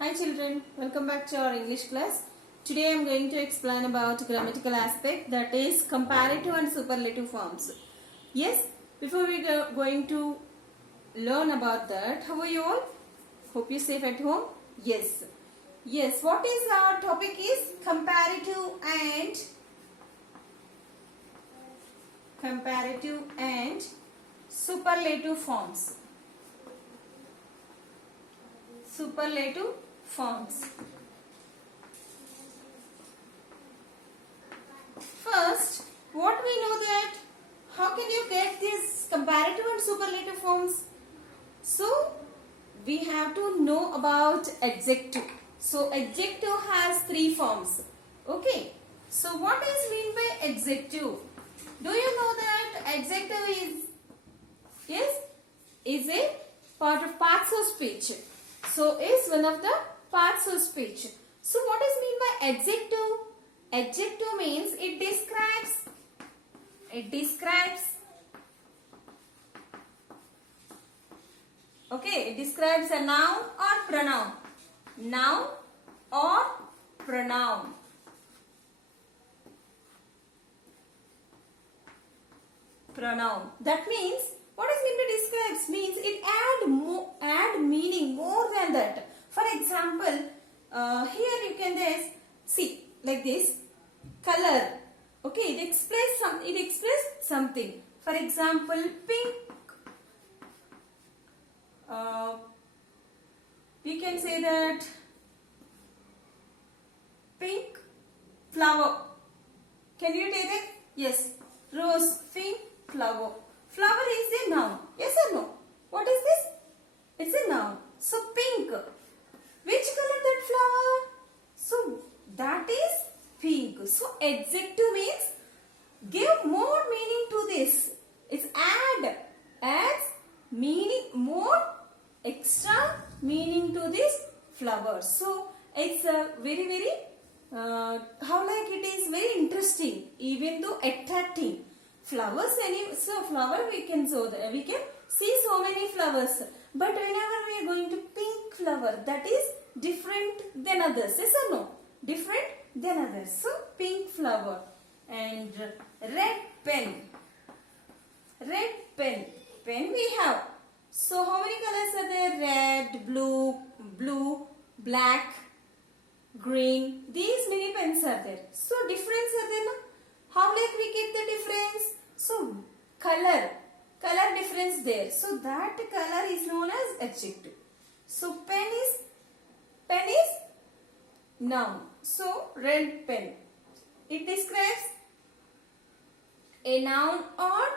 Hi children, welcome back to our English class. Today I am going to explain about grammatical aspect, that is comparative and superlative forms. Yes, before we go going to learn about that, how are you all? Hope you're safe at home? Yes. Yes, what is our topic is comparative and superlative forms. Superlative forms. First, what we know that how can you get these comparative and superlative forms? So, we have to know about adjective. So, adjective has three forms. Okay. So, what is mean by adjective? Do you know that adjective is a parts of speech. So, is one of the parts of speech. So, what is mean by adjective? Adjective means it describes a noun or pronoun. Noun or pronoun. Pronoun. That means, what is meant by describes? Means it add meaning more than that. For example, here you can see like this color. Okay, it explains something. For example, pink. We can say that pink flower. Can you take it? Yes. Rose, pink flower. Flower is a noun. Yes or no? What is this? It's a noun. So pink. Which color that flower? So that is pink. So adjective means give more meaning to this. It's adds meaning, more extra meaning to this flower. So it's a very it is very interesting, even though attracting. Flowers, so flower we can see so many flowers. But whenever we are going to pink flower, that is different than others. Yes or no? Different than others. So pink flower and red pen. Red pen. Pen we have. So how many colors are there? Red, blue, black, green. These many pens are there. So difference are there, no? How we get the difference? So color difference there. So that color is known as adjective. So pen is noun. So red pen. It describes a noun or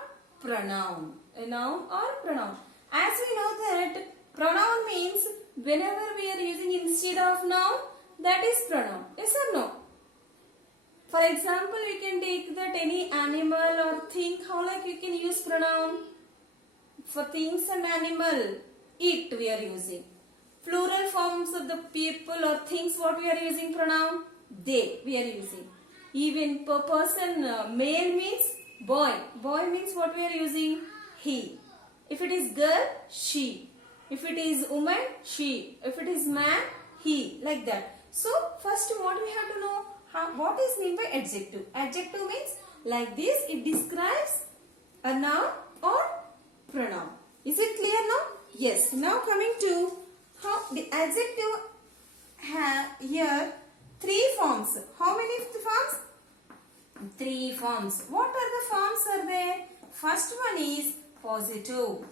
pronoun. A noun or pronoun. As we know that pronoun means whenever we are using instead of noun, that is pronoun. Yes or no? For example, you can take that any animal or thing, how you can use pronoun? For things and animal, it we are using. Plural forms of the people or things, what we are using pronoun? They we are using. Even per person, male means boy. Boy means what we are using? He. If it is girl, she. If it is woman, she. If it is man, he. Like that. So, first what we have to know? What is meant by adjective? Adjective means like this, it describes a noun or pronoun. Is it clear now? Yes. Now coming to how the adjective have here three forms. How many forms? Three forms. What are the forms are there? First one is positive.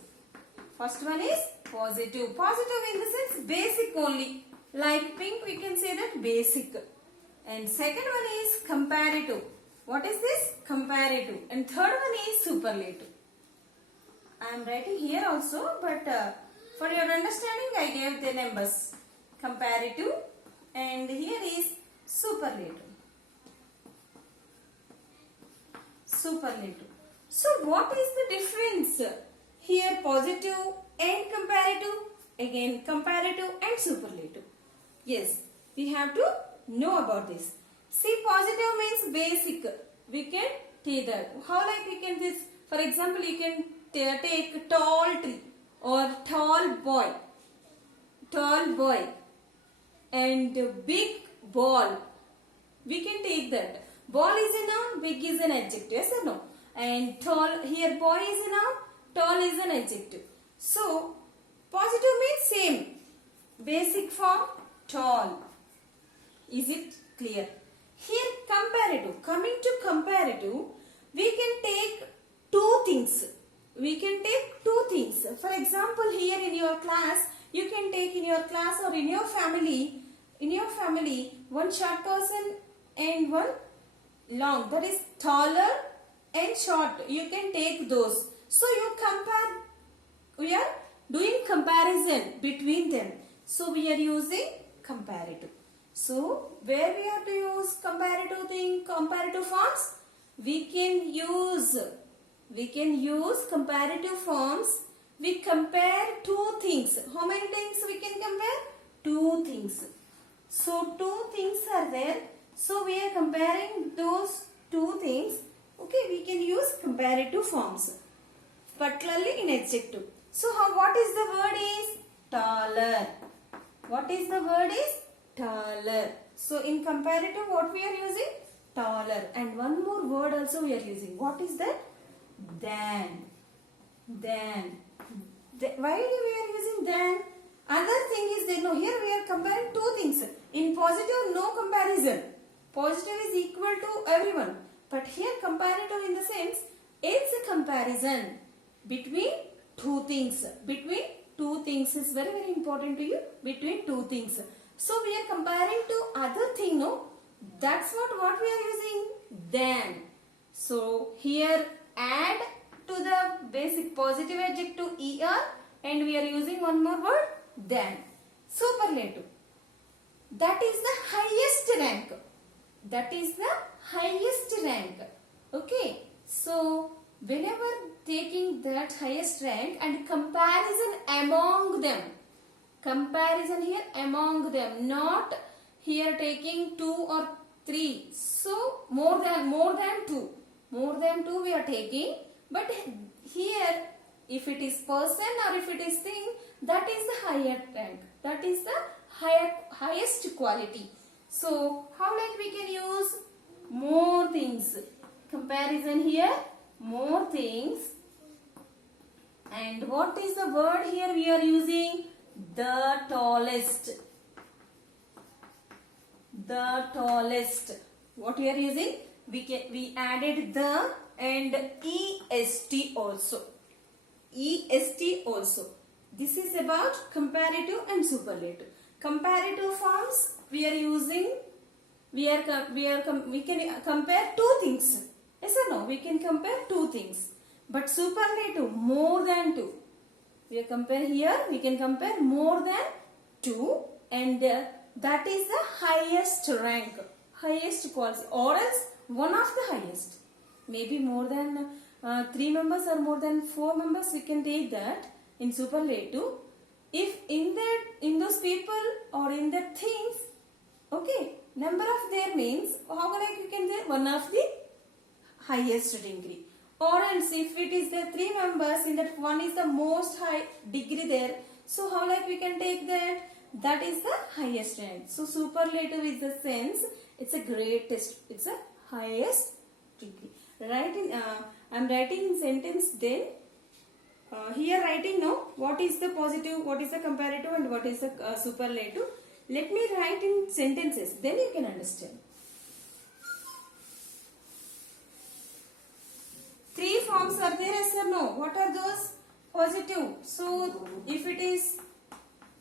First one is positive. Positive in the sense basic only. Like pink, we can say that basic. And second one is comparative. What is this? Comparative. And third one is superlative. I am writing here also, but for your understanding, I gave the numbers. Comparative and here is superlative. Superlative. So what is the difference? Here positive and comparative. Again comparative and superlative. Yes, we have to know about this. See, positive means basic. We can take that. How we can this? For example, you can take tall tree or tall boy. and big ball. We can take that. Ball is a noun, big is an adjective. Yes or no? And tall, here boy is a noun, tall is an adjective. So, positive means same. Basic form, tall. Is it clear? Here comparative. Coming to comparative, we can take two things. We can take two things. For example, here in your class, you can take in your class or in your family, one short person and one long. That is taller and short. You can take those. So you compare. We are doing comparison between them. So we are using comparative. So where we have to use comparative forms? We can use comparative forms. We compare two things. How many things we can compare? Two things. So two things are there. So we are comparing those two things. Okay, we can use comparative forms, particularly in adjective. So what is the word is? Taller. What is the word is? Taller. So in comparative, what we are using? Taller. And one more word also we are using. What is that? Than. Why we are using than? Another thing is that here we are comparing two things. In positive, no comparison. Positive is equal to everyone. But here comparative in the sense, it's a comparison between two things. Between two things is very, very important to you. Between two things. So we are comparing to other thing, no? That's what we are using. Than. So here add to the basic positive adjective er, and we are using one more word, than. Superlative. That is the highest rank. That is the highest rank. Okay. So whenever taking that highest rank and comparison among them. Comparison here among them. Not here taking 2 or 3. So more than 2. More than 2 we are taking. But here if it is person or if it is thing, that is the higher rank. That is the highest quality. So how like we can use more things? Comparison here, more things. And what is the word here we are using? The tallest. The tallest. What we are using? We added the and est also. Est also. This is about comparative and superlative. Comparative forms we are using. We can compare two things. Yes or no? We can compare two things. But superlative, more than 2. We compare here. We can compare more than 2, and that is the highest rank, highest quality, or else one of the highest. Maybe more than 3 members or more than 4 members, we can take that in superlative. If in those people or in the things, okay, number of their means, how like you can say one of the highest degree. Or else if it is the 3 members, in that one is the most high degree there. So how like we can take that? That is the highest rank. So superlative is the sense, it's a greatest, it's a highest degree. I am writing in sentence then. Here writing now what is the positive, what is the comparative, and what is the superlative. Let me write in sentences, then you can understand. 3 forms are there, yes or no? What are those? Positive. So if it is,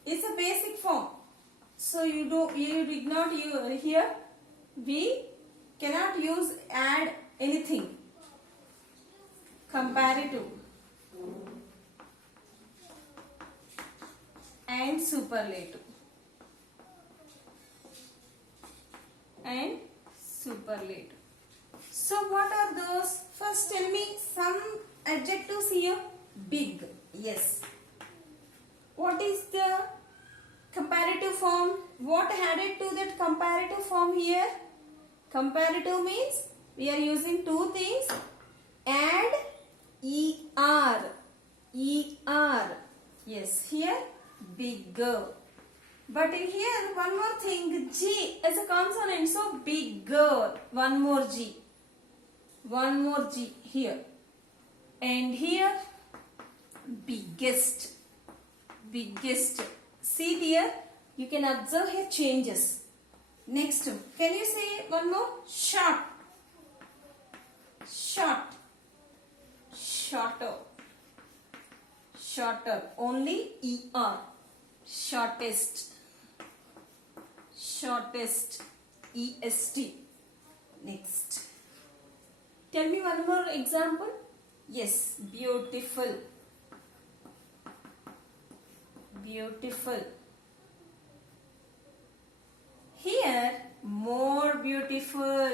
it's a basic form. So you did not use here. We cannot use add anything. Comparative and superlative. And superlative. So what are those? First tell me some adjectives here. Big. Yes. What is the comparative form? What added to that comparative form here? Comparative means we are using two things. Add er. Er. Yes. Here bigger. But in here, one more thing, G as a consonant, so bigger. One more G. One more G here. And here, biggest. Biggest. See here, you can observe here changes. Next, can you say one more? Short. Short. Shorter. Shorter. Only ER. Shortest. Shortest. EST. Next. Tell me one more example. Yes, beautiful. Beautiful. Here, more beautiful.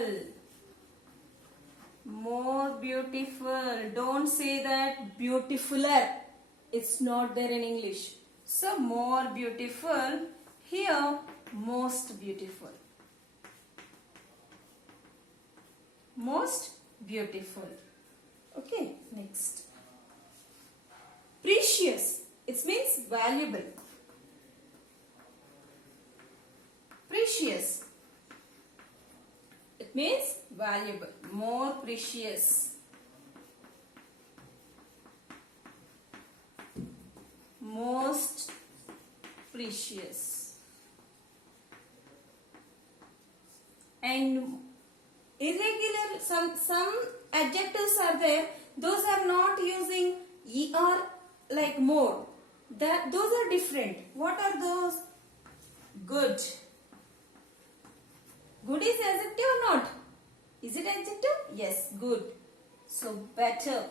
More beautiful. Don't say that beautifuler. It's not there in English. So, more beautiful. Here, most beautiful. Most beautiful. Okay, next. Precious. It means valuable. Precious. It means valuable. More precious. Most precious. And irregular, some adjectives are there. Those are not using er like more. Those are different. What are those? Good. Good is adjective or not? Is it adjective? Yes, good. So better.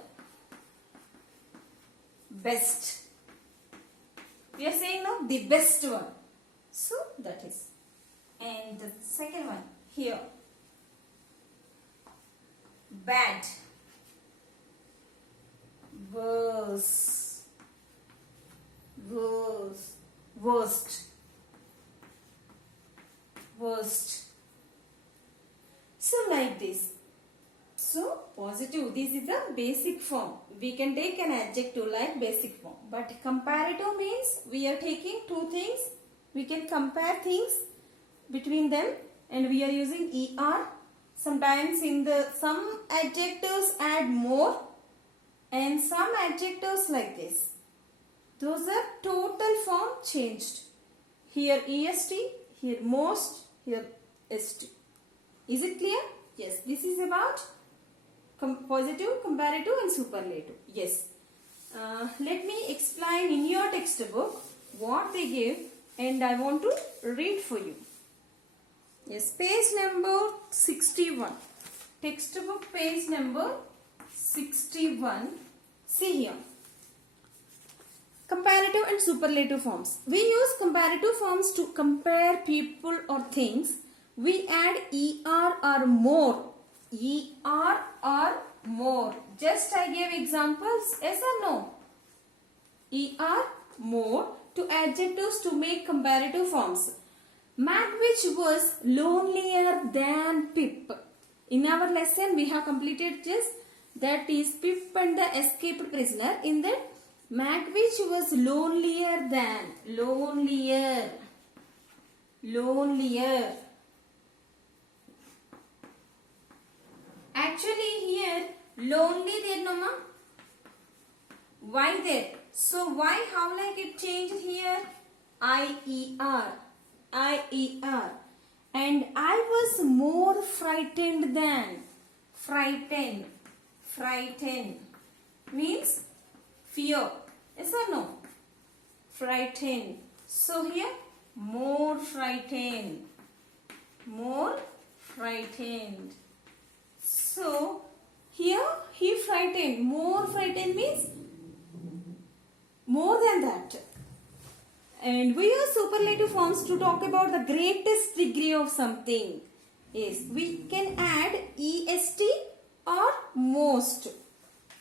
Best. We are saying now the best one. So that is. And the second one here. Bad. Worse. Worse. Worst. Worst. So like this. So positive. This is the basic form. We can take an adjective like basic form. But comparative means we are taking two things. We can compare things between them and we are using er. Sometimes in some adjectives add more and some adjectives like this. Those are total form changed. Here est, here most, here est. Is it clear? Yes. This is about positive, comparative and superlative. Yes. Let me explain in your textbook what they give and I want to read for you. Yes, page number 61. Textbook page number 61. See here. Comparative and superlative forms. We use comparative forms to compare people or things. We add er or more. Er or more. Just I gave examples. Yes or no? Er, more to adjectives to make comparative forms. Magwitch was lonelier than Pip. In our lesson we have completed just that is Pip and the escaped prisoner. In that Magwitch was lonelier than. Lonelier. Lonelier. Actually here lonely there no ma. Why there? So why how like it changed here? IER. IER. And I was more frightened than. Frightened. Frightened. Means fear. Yes or no? Frightened. So here more frightened. More frightened. So here he frightened. More frightened means more than that. And we use superlative forms to talk about the greatest degree of something. Yes, we can add est or most.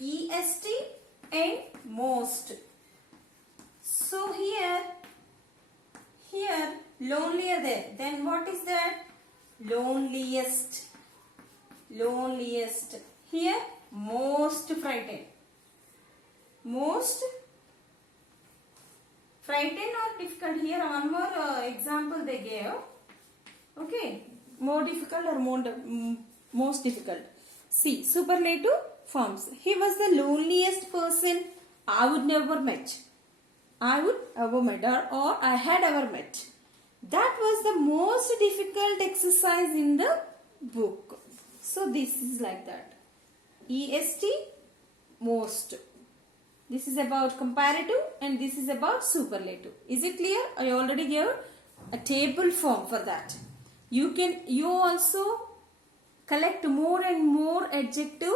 Est and most. So here lonelier there. Then what is that? Loneliest. Loneliest. Here most frightened. Most Frightened or difficult? Here one more example they gave. Okay, more difficult or most difficult. See, superlative forms. He was the loneliest person I would never met. I would ever met or I had ever met. That was the most difficult exercise in the book. So this is like that. EST, most. This is about comparative and this is about superlative. Is it clear? I already gave a table form for that. You also collect more and more adjective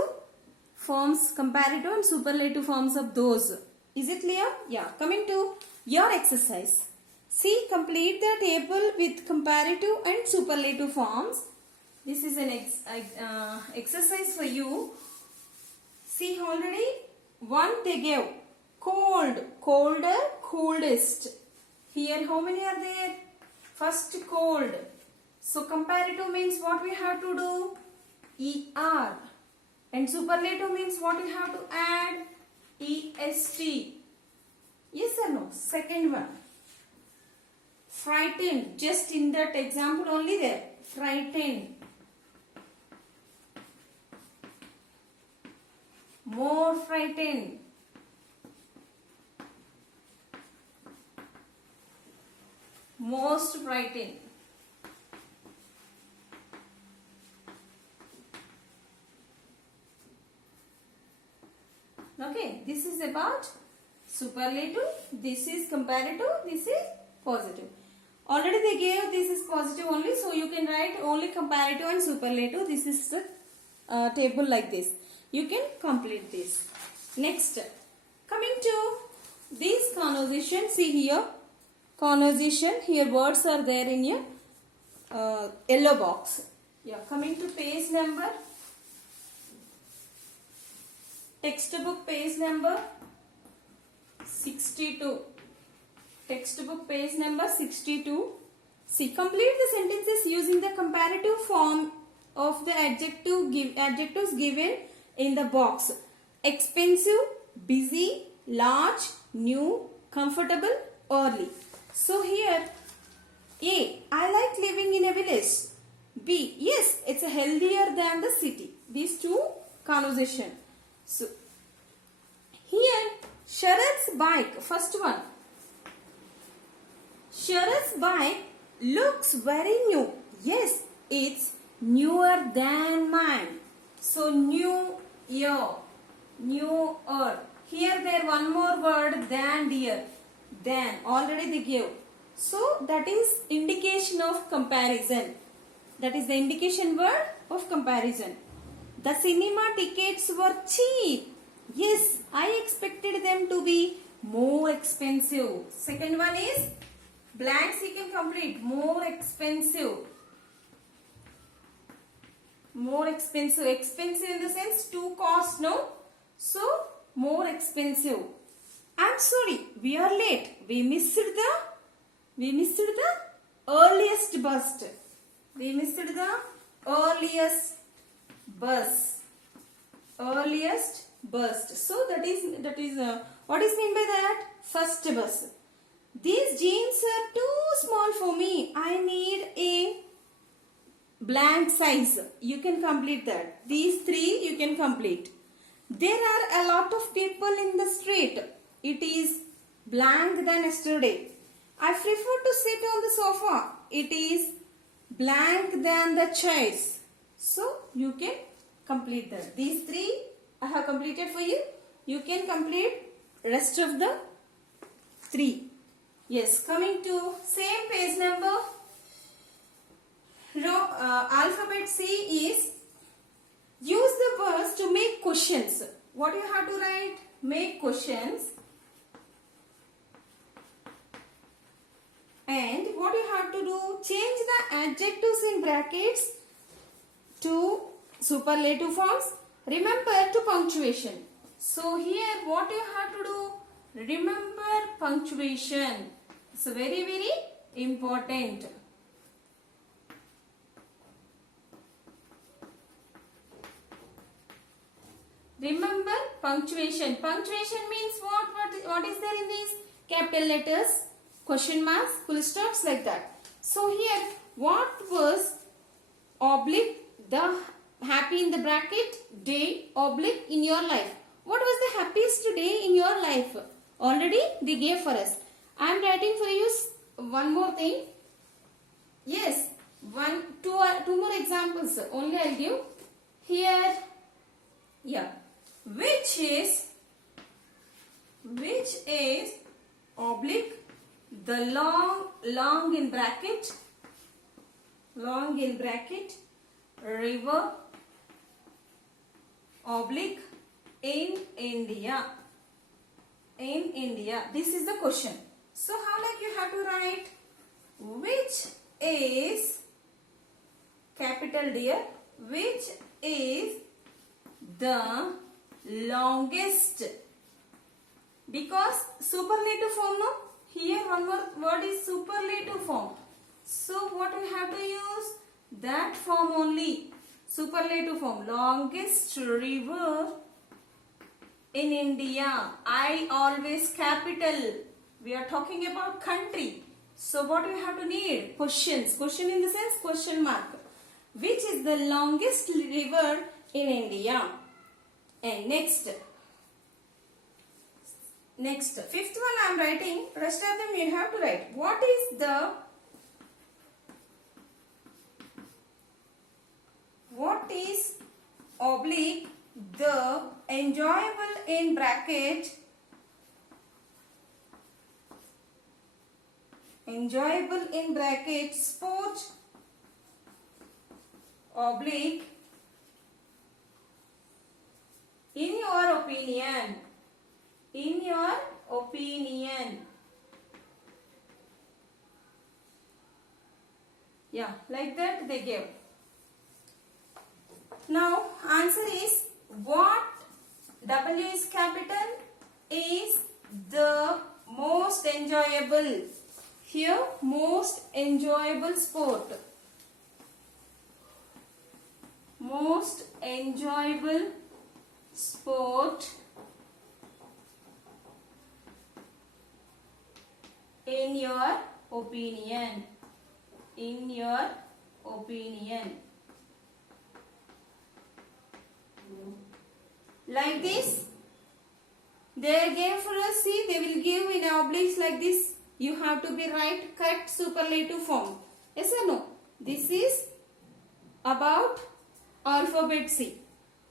forms, comparative and superlative forms of those. Is it clear? Yeah. Coming to your exercise. See, complete the table with comparative and superlative forms. This is an exercise for you. See, already one they gave. Cold, colder, coldest. Here how many are there? First cold. So comparative means what we have to do? ER. And superlative means what we have to add? EST. Yes or no? Second one. Frightened. Just in that example only there. Frightened. More frightened. Most frightened. Okay, this is about superlative, this is comparative, this is positive. Already they gave this is positive only, so you can write only comparative and superlative. This is the table like this. You can complete this. Next, coming to this conversation, see here, conversation, here words are there in your yellow box. Yeah, coming to page number, textbook page number 62. Textbook page number 62. See, complete the sentences using the comparative form of the adjectives given in the box. Expensive, busy, large, new, comfortable, early. So here, A, I like living in a village. B, yes, it's healthier than the city. These two conversation. So here, Sharat's bike, first one. Sharat's bike looks very new. Yes, it's newer than mine. So new year, newer. Here there one more word than dear. Than already they gave. So that is indication of comparison. That is the indication word of comparison. The cinema tickets were cheap. Yes, I expected them to be more expensive. Second one is blanks you can complete. More expensive. More expensive. Expensive in the sense to cost, no? So more expensive. I'm sorry, we are late. We missed the earliest bus. We missed the earliest bus. Earliest bus. So that is what is meant by that? First bus. These jeans are too small for me. I need a blank size. You can complete that. These three you can complete. There are a lot of people in the street. It is blank than yesterday. I prefer to sit on the sofa. It is blank than the chairs. So you can complete that. These three I have completed for you. You can complete rest of the three. Yes, coming to same page number. Alphabet C is use the words to make questions. What you have to write? Make questions. And what you have to do? Change the adjectives in brackets to superlative forms. Remember to punctuation. So here what you have to do? Remember punctuation. It's very, very important. Remember punctuation. Punctuation means what is there in this? capital letters, question marks, full stops, like that. So here, what was oblique the happy in the bracket day oblique in your life? What was the happiest day in your life? Already they gave for us. I am writing for you one more thing. Yes, two more examples only I'll give. Here, yeah, which is oblique the long in bracket river oblique in India. This is the question. So how like you have to write, which is capital dear, which is the longest, because superlative form, no, here one more word is superlative form. So what we have to use? That form only, superlative form, longest river in India. I always capital. We are talking about country. So what we have to need? Questions. Question in the sense question mark. Which is the longest river in India? And next, fifth one I am writing. Rest of them you have to write. What is oblique the enjoyable in bracket sport oblique in your opinion. Yeah, like that they gave. Now answer is, what W is capital is the most enjoyable. Here most enjoyable sport. Most enjoyable sport in your opinion. Like this, they gave for us, see, they will give in obliques like this. You have to be right, correct superlative form. Yes or no? This is about alphabet C.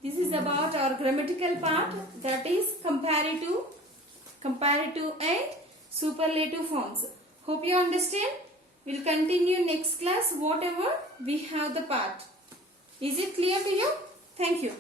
This is about our grammatical part, that is comparative and superlative forms. Hope you understand. We'll continue next class whatever we have the part. Is it clear to you? Thank you.